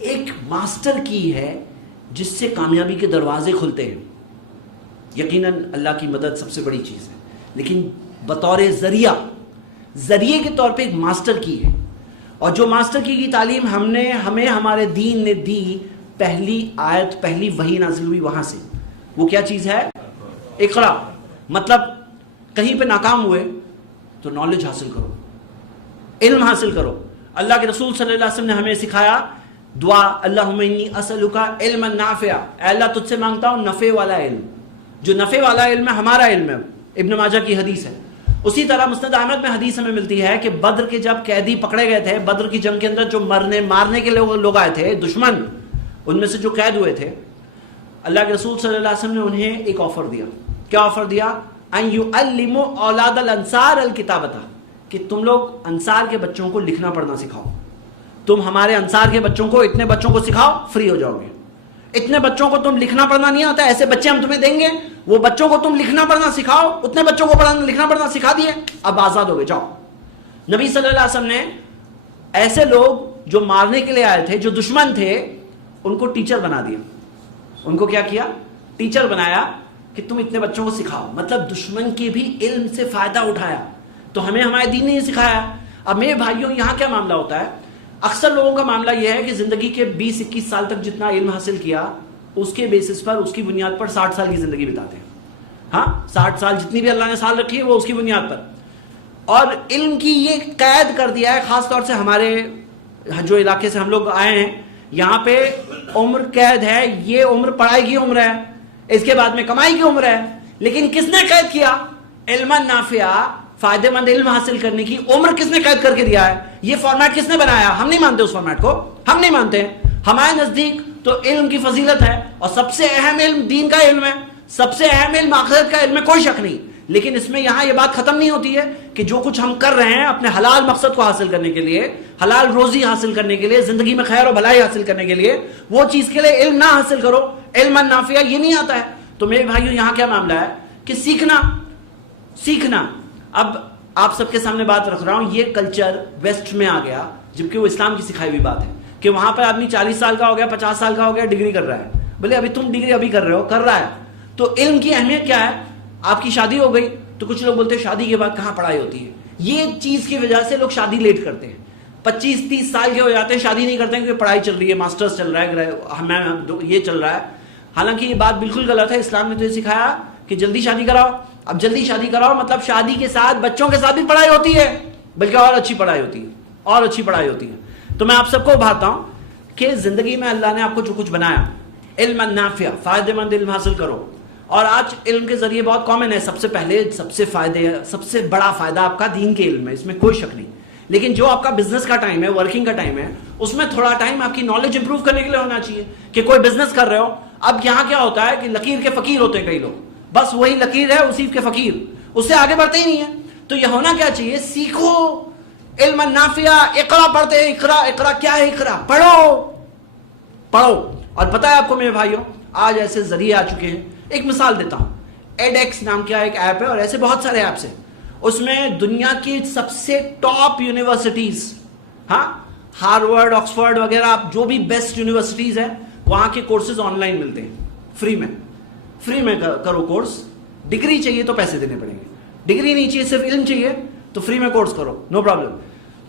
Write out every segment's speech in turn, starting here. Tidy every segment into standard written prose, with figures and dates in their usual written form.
ایک ماسٹر کی ہے جس سے کامیابی کے دروازے کھلتے ہیں. یقیناً اللہ کی مدد سب سے بڑی چیز ہے، لیکن بطور ذریعے کے طور پہ ایک ماسٹر کی ہے. اور جو ماسٹر کی تعلیم ہمیں ہمارے دین نے دی، پہلی آیت، پہلی وحی نازل ہوئی وہاں سے. وہ کیا چیز ہے؟ اقرا. مطلب کہیں پہ ناکام ہوئے تو نالج حاصل کرو، علم حاصل کرو. اللہ کے رسول صلی اللہ علیہ وسلم نے ہمیں سکھایا دعا، اللہم انی اسألک علما نافعا، اے اللہ تجھ سے مانگتا ہوں نفع والا علم. جو نفع والا علم ہے ہمارا علم ہے، ابن ماجہ کی حدیث ہے. اسی طرح مسند احمد میں حدیث ہمیں ملتی ہے کہ بدر کے جب قیدی پکڑے گئے تھے، بدر کی جنگ کے اندر جو مارنے کے لوگ آئے تھے، دشمن، ان میں سے جو قید ہوئے تھے، اللہ کے رسول صلی اللہ علیہ وسلم نے انہیں ایک آفر دیا. کیا آفر دیا؟ ان یعلموا اولاد الانصار الکتابۃ، کہ تم لوگ انصار کے بچوں کو لکھنا پڑھنا سکھاؤ. تم ہمارے انصار کے بچوں کو، اتنے بچوں کو سکھاؤ، فری ہو جاؤ گے. اتنے بچوں کو تم لکھنا پڑھنا نہیں آتا، ایسے بچے ہم تمہیں دیں گے، وہ بچوں کو تم لکھنا پڑھنا سکھاؤ. اتنے بچوں کو لکھنا پڑھنا سکھا دیے، اب آزاد ہو گئے، جاؤ. نبی صلی اللہ علیہ وسلم نے ایسے لوگ جو مارنے کے لیے آئے تھے، جو دشمن تھے، ان کو ٹیچر بنا دیا. ان کو کیا کیا؟ ٹیچر بنایا کہ تم اتنے بچوں کو سکھاؤ. مطلب دشمن کے بھی علم سے فائدہ اٹھایا. تو ہمیں ہمارے دین نے یہ سکھایا. اب میرے بھائیوں، یہاں کیا معاملہ ہوتا ہے؟ اکثر لوگوں کا معاملہ یہ ہے کہ زندگی کے 20-21 سال تک جتنا علم حاصل کیا، اس کے بیسس پر، اس کی بنیاد پر 60 سال کی زندگی بتاتے ہیں. ہاں، 60 سال جتنی بھی اللہ نے سال رکھی ہے وہ اس کی بنیاد پر. اور علم کی یہ قید کر دیا ہے، خاص طور سے ہمارے جو علاقے سے ہم لوگ آئے ہیں، یہاں پہ عمر قید ہے. یہ عمر پڑھائی کی عمر ہے، اس کے بعد میں کمائی کی عمر ہے. لیکن کس نے قید کیا؟ علم نافع، فائدہ مند علم حاصل کرنے کی عمر کس نے قید کر کے دیا ہے؟ یہ فارمیٹ کس نے بنایا؟ ہم نہیں مانتے اس فارمیٹ کو، ہم نہیں مانتے. ہمارے نزدیک تو علم کی فضیلت ہے، اور سب سے اہم علم دین کا علم ہے، سب سے اہم علم آخرت کا علم ہے، کوئی شک نہیں. لیکن اس میں یہاں یہ بات ختم نہیں ہوتی ہے کہ جو کچھ ہم کر رہے ہیں اپنے حلال مقصد کو حاصل کرنے کے لیے، حلال روزی حاصل کرنے کے لیے، زندگی میں خیر و بھلائی حاصل کرنے کے لیے، وہ چیز کے لیے علم نہ حاصل کرو، علم نافع یہ نہیں آتا ہے. تو میرے بھائیوں، یہاں کیا معاملہ ہے کہ سیکھنا. اب آپ سب کے سامنے بات رکھ رہا ہوں، یہ کلچر ویسٹ میں آ گیا، جبکہ وہ اسلام کی سکھائی ہوئی بات ہے کہ وہاں پر آدمی 40 سال کا ہو گیا، 50 سال کا ہو گیا، ڈگری کر رہا ہے. بولے ابھی تم ڈگری ابھی کر رہا ہے. تو علم کی اہمیت کیا ہے؟ آپ کی شادی ہو گئی تو کچھ لوگ بولتے ہیں شادی کے بعد کہاں پڑھائی ہوتی ہے. یہ چیز کی وجہ سے لوگ شادی لیٹ کرتے ہیں، 25-30 سال کے ہو جاتے ہیں، شادی نہیں کرتے ہیں کیونکہ پڑھائی چل رہی ہے، ماسٹرز چل رہا ہے، یہ چل رہا ہے. حالانکہ یہ بات بالکل غلط ہے. اسلام نے تو یہ سکھایا کہ جلدی شادی کراؤ. اب جلدی شادی کراؤ مطلب شادی کے ساتھ بچوں کے ساتھ بھی پڑھائی ہوتی ہے، بلکہ اور اچھی پڑھائی ہوتی ہے. تو میں آپ سب کو بتاتا ہوں کہ زندگی میں اللہ نے آپ کو جو کچھ بنایا، علم نافع، فائدہ مند علم حاصل کرو. اور آج علم کے ذریعے بہت کامن ہے. سب سے بڑا فائدہ آپ کا دین کے علم ہے، اس میں کوئی شک نہیں. لیکن جو آپ کا بزنس کا ٹائم ہے، ورکنگ کا ٹائم ہے، اس میں تھوڑا ٹائم آپ کی نالج امپروو کرنے کے لیے ہونا چاہیے. کہ کوئی بزنس کر رہے ہو، اب یہاں کیا ہوتا ہے کہ لکیر کے فقیر ہوتے ہیں کئی لوگ، بس وہی لکیر ہے اسی کے فقیر، اس سے آگے بڑھتے ہی نہیں ہے. تو یہ ہونا کیا چاہیے؟ سیکھو علم نافع. اقرا پڑھتے ہیں، اقرا کیا ہے؟ اقرا پڑھو. اور پتہ ہے آپ کو میرے بھائیوں، آج ایسے ذریعے آ چکے ہیں. ایک مثال دیتا ہوں، ایڈ ایکس نام کا ایک ایپ ہے، اور ایسے بہت سارے ایپس ہیں. اس میں دنیا کی سب سے ٹاپ یونیورسٹیز، ہاں، ہارورڈ، آکسفورڈ وغیرہ، آپ جو بھی بیسٹ یونیورسٹیز ہیں، وہاں کے کورسز آن لائن ملتے ہیں، فری میں کرو کورس. ڈگری چاہیے تو پیسے دینے پڑیں گے، ڈگری نہیں چاہیے، صرف علم چاہیے تو فری میں کورس کرو، نو پرابلم.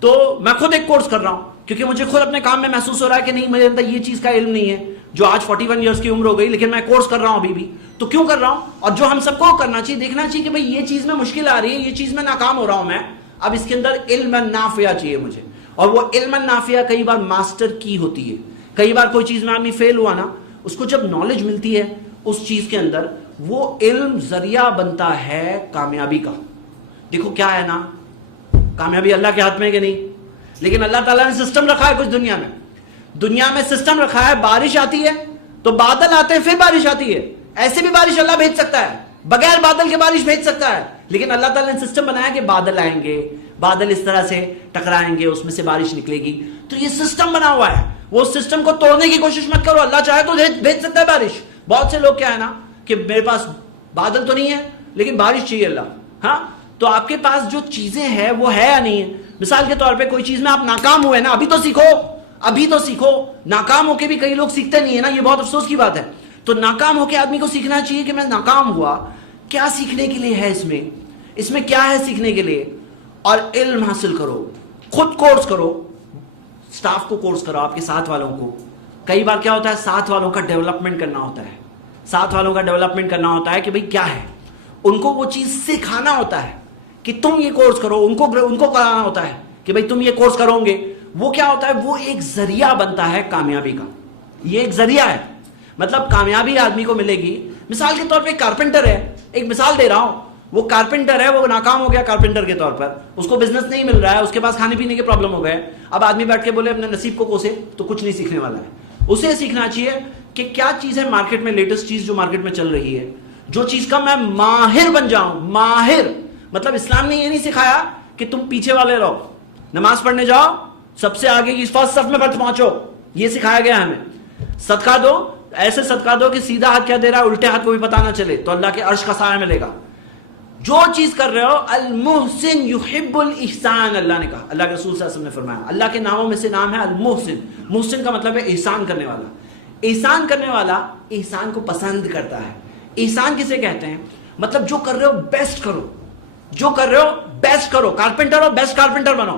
تو میں خود ایک کورس کر رہا ہوں کیونکہ مجھے خود اپنے کام میں محسوس ہو رہا ہے کہ نہیں، میرے اندر یہ چیز کا علم نہیں ہے. جو آج 41 ایئرس کی عمر ہو گئی، لیکن میں کورس کر رہا ہوں ابھی بھی. تو کیوں کر رہا ہوں؟ اور جو ہم سب کو کرنا چاہیے، دیکھنا چاہیے کہ بھئی یہ چیز میں مشکل آ رہی ہے، یہ چیز میں ناکام ہو رہا ہوں میں، اب اس کے اندر علم نافع چاہیے مجھے. اور وہ علم نافع کئی بار ماسٹر کی ہوتی ہے. کئی بار کوئی چیز میں آدمی فیل ہوا نا، اس کو جب نالج ملتی ہے اس چیز کے اندر، وہ علم ذریعہ بنتا ہے کامیابی کا. دیکھو کیا ہے نا، کامیابی اللہ کے ہاتھ میں کہ نہیں، لیکن اللہ تعالیٰ نے سسٹم رکھا ہے. کچھ دنیا میں سسٹم رکھا ہے. بارش آتی ہے تو بادل آتے ہیں، پھر بارش آتی ہے. ایسے بھی بارش اللہ بھیج سکتا ہے، بغیر بادل کے بارش بھیج سکتا ہے. لیکن اللہ تعالیٰ نے سسٹم بنایا کہ بادل آئیں گے، بادل اس طرح سے ٹکرائیں گے، اس میں سے بارش نکلے گی. تو یہ سسٹم بنا ہوا ہے، وہ سسٹم کو توڑنے کی کوشش مت کرو. اللہ چاہے تو بھیج سکتا ہے بارش. بہت سے لوگ کیا ہے نا کہ میرے پاس بادل تو نہیں ہے لیکن بارش چاہیے اللہ. ہاں، تو آپ کے پاس جو چیزیں ہیں وہ ہے یا نہیں ہے؟ مثال کے طور پہ کوئی چیز میں آپ ناکام ہوئے نا، ابھی تو سیکھو. ابھی تو سیکھو. ناکام ہو کے بھی کئی لوگ سیکھتے نہیں ہے نا, یہ بہت افسوس کی بات ہے. تو ناکام ہو کے آدمی کو سیکھنا چاہیے کہ میں ناکام ہوا, کیا سیکھنے کے لیے ہے اس میں کیا ہے سیکھنے کے لیے, اور علم حاصل کرو, خود کورس کرو, سٹاف کو کورس کرو, آپ کے ساتھ والوں کو. کئی بار کیا ہوتا ہے, ساتھ والوں کا ڈیولپمنٹ کرنا ہوتا ہے, ساتھ والوں کا ڈیولپمنٹ کرنا ہوتا ہے کہ بھئی کیا ہے, ان کو وہ چیز سکھانا ہوتا ہے کہ تم یہ کورس کرو, ان کو کرانا ہوتا ہے کہ بھئی تم یہ کورس کرو گے. وہ کیا ہوتا ہے, وہ ایک ذریعہ بنتا ہے کامیابی کا. یہ ایک ذریعہ ہے, مطلب کامیابی آدمی کو ملے گی. مثال کے طور پہ ایک کارپینٹر ہے, ایک مثال دے رہا ہوں, وہ کارپینٹر ہے, وہ ناکام ہو گیا کارپینٹر کے طور پر, اس کو بزنس نہیں مل رہا ہے, اس کے پاس کھانے پینے کے پرابلم ہو گئے. اب آدمی بیٹھ کے بولے اپنے نصیب کو کوسے, تو کچھ نہیں سیکھنے والا ہے. اسے سیکھنا چاہیے کہ کیا چیز ہے مارکیٹ میں, لیٹسٹ چیز جو مارکیٹ میں چل رہی ہے, جو چیز کا میں ماہر بن جاؤں. ماہر مطلب اسلام نے یہ نہیں سکھایا کہ تم پیچھے والے رہو, نماز پڑھنے جاؤ سب سے آگے کی فرسٹ صف میں پہنچو, یہ سکھایا گیا ہمیں. صدقہ دو, ایسے صدقہ دو کہ سیدھا ہاتھ کیا دے رہا ہے الٹے ہاتھ کو بھی پتہ نہ چلے, تو اللہ کے عرش کا سایہ ملے گا. جو چیز کر رہے ہو, المحسن یحب الاحسان, اللہ نے کہا, اللہ کے رسول صلی اللہ علیہ وسلم نے فرمایا, اللہ کے ناموں میں سے نام ہے المحسن. محسن کا مطلب ہے احسان کرنے والا. احسان کرنے والا احسان کو پسند کرتا ہے. احسان کسے کہتے ہیں, مطلب جو کر رہے ہو بیسٹ کرو, جو کر رہے ہو بیسٹ کرو. کارپینٹر ہو بیسٹ کارپینٹر بنو,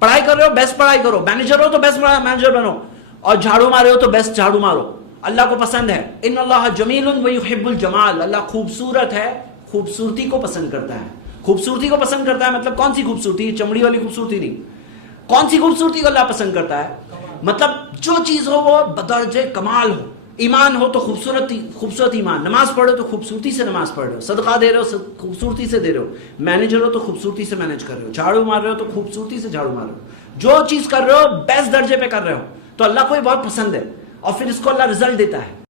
پڑھائی کر رہے ہو بیسٹ پڑھائی کرو, مینیجر ہو تو بیسٹ مینیجر بنو, اور جھاڑو مارے ہو تو بیسٹ جھاڑو مارو. اللہ کو پسند ہے, ان اللہ جمیل ویحب الجمال, اللہ خوبصورت ہے, خوبصورتی کو پسند کرتا ہے. خوبصورتی کو پسند کرتا ہے مطلب کون سی خوبصورتی, چمڑی والی خوبصورتی نہیں. کون سی خوبصورتی کو اللہ پسند کرتا ہے, مطلب جو چیز ہو وہ بدرجہ کمال ہو. ایمان ہو تو خوبصورت ایمان, نماز پڑھو تو خوبصورتی سے نماز پڑھ رہے ہو, صدقہ دے رہے ہو خوبصورتی سے دے رہے ہو, مینیجر ہو تو خوبصورتی سے مینیج کر رہے ہو, جھاڑو مار رہے ہو تو خوبصورتی سے جھاڑو مار رہے ہو. جو چیز کر رہے ہو بیسٹ درجے پہ کر رہے ہو, تو اللہ کو یہ بہت پسند ہے, اور پھر اس کو اللہ رزلٹ دیتا ہے.